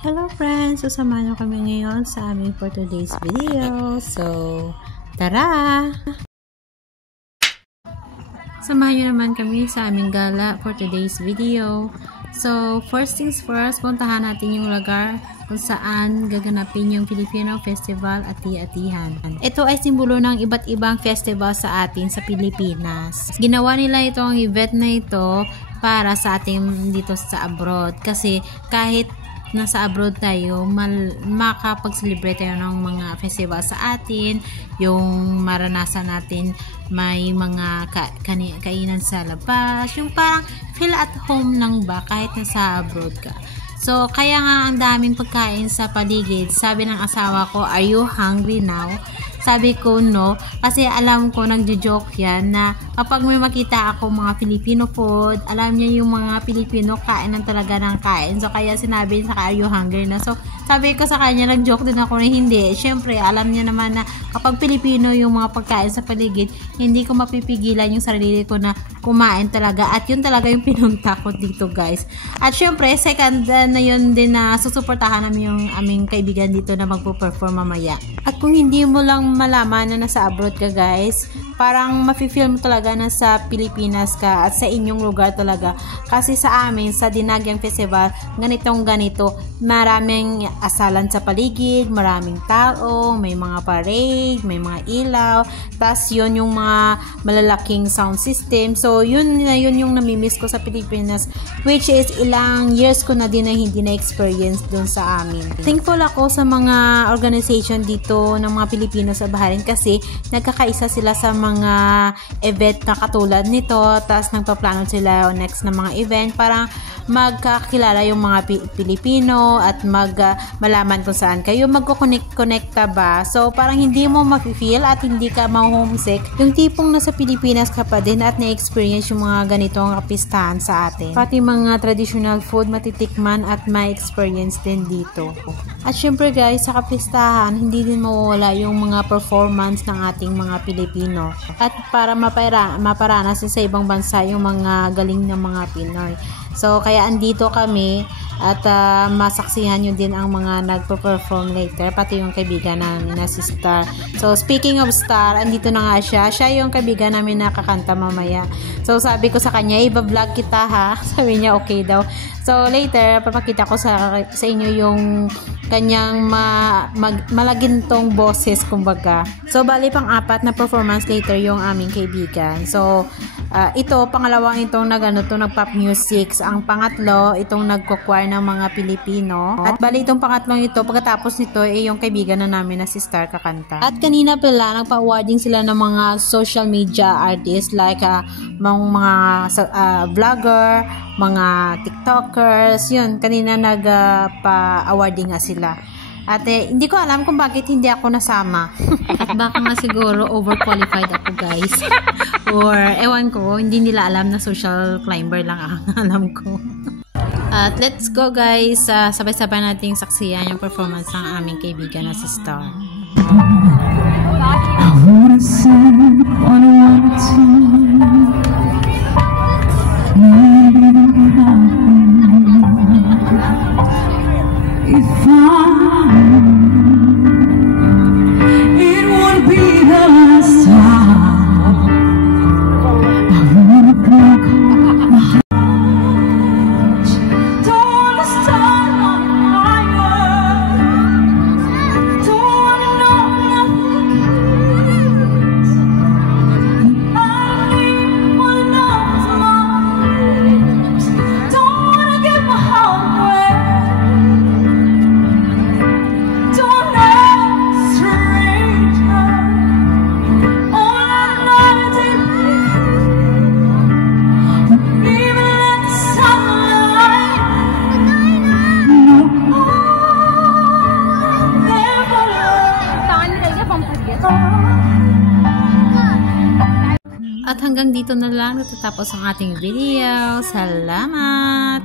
Hello friends! Sasamahan nyo kami ngayon sa amin for today's video. So, tara! Samahan nyo naman kami sa aming gala for today's video. So, first things first, puntahan natin yung lugar kung saan gaganapin yung Filipino Festival Ati-Atihan. Ito ay simbolo ng iba't ibang festival sa atin sa Pilipinas. Ginawa nila itong event na ito para sa ating dito sa abroad. Kasi kahit nasa abroad tayo, makapag-celebrate tayo ng mga festival sa atin, yung maranasan natin may mga kainan sa labas, yung parang feel at home lang ba kahit nasa abroad ka. So, kaya nga ang daming pagkain sa paligid. Sabi ng asawa ko, "Are you hungry now?" Sabi ko, "No." Kasi alam ko, nagjo-joke yan na kapag may makita ako mga Filipino food, alam niya yung mga Filipino kain ng talaga ng kain. So, kaya sinabi niya, "Are you hungry na?" So, sabi ko sa kanya, nag-joke din ako na hindi. Siyempre, alam niya naman na kapag Filipino yung mga pagkain sa paligid, hindi ko mapipigilan yung sarili ko na kumain talaga. At yun talaga yung pinunta ko dito, guys. At siyempre, second na yun din na susuportahan namin yung aming kaibigan dito na magpo-perform mamaya. At kung hindi mo lang malaman na nasa abroad ka, guys, parang mafe-feel mo talaga na sa Pilipinas ka at sa inyong lugar talaga. Kasi sa amin, sa Dinagyang Festival, ganito, maraming asalan sa paligid, maraming tao, may mga parade, may mga ilaw, tas yun yung mga malalaking sound system. So, yun yung namimiss ko sa Pilipinas, which is ilang years ko na din na hindi na-experience dun sa amin. Thankful ako sa mga organization dito ng mga Pilipino sa Bahrain kasi nagkakaisa sila sa mga event na katulad nito, tas nagpaplano sila next na mga event para magkakilala yung mga Pilipino at malaman kung saan kayo magko-connecta ba. So, parang hindi mo mafe-feel at hindi ka ma-homesick. Yung tipong nasa Pilipinas ka pa din at na-experience yung mga ganitong kapistahan sa atin. Pati mga traditional food matitikman at ma-experience din dito. At syempre guys, sa kapistahan, hindi din mawawala yung mga performance ng ating mga Pilipino. At para maparanas sa ibang bansa yung mga galing ng mga Pinoy. So, kaya andito kami at masaksihan nyo din ang mga nagpo-perform later, pati yung kaibigan namin na si Star. So, speaking of Star, andito na nga siya. Siya yung kaibigan namin na kakanta mamaya. So, sabi ko sa kanya, iba-vlog kita ha. Sabi niya, okay daw. So, later, papakita ko sa inyo yung kanyang malagintong boses, kumbaga. So, bali pang-apat na performance later yung aming kaibigan. So, ito, pangalawang itong nag-pop music. Ang pangatlo, itong nagko-choir ng mga Pilipino. At bali itong pangatlong ito, pagkatapos nito, yung kaibigan na namin na si Star kakanta. At kanina pala, nagpa-awarding sila ng mga social media artists like mga vlogger, mga TikTokers. Yun, kanina nagpa-awarding nga sila. At hindi ko alam kung bakit hindi ako nasama. At baka nga siguro overqualified ako, guys. Or ewan ko, hindi nila alam na social climber lang ang alam ko. At let's go, guys. Sabay-sabay nating saksiyan yung performance ng aming kaibigan na si Star. I wanna say what I wanna do. If it would be the last time, I wanna break my heart. Don't wanna start on fire. Don't wanna know nothing else. I need one of those moments. Don't wanna get my heart wet. At hanggang dito na lang natatapos ang ating video. Salamat!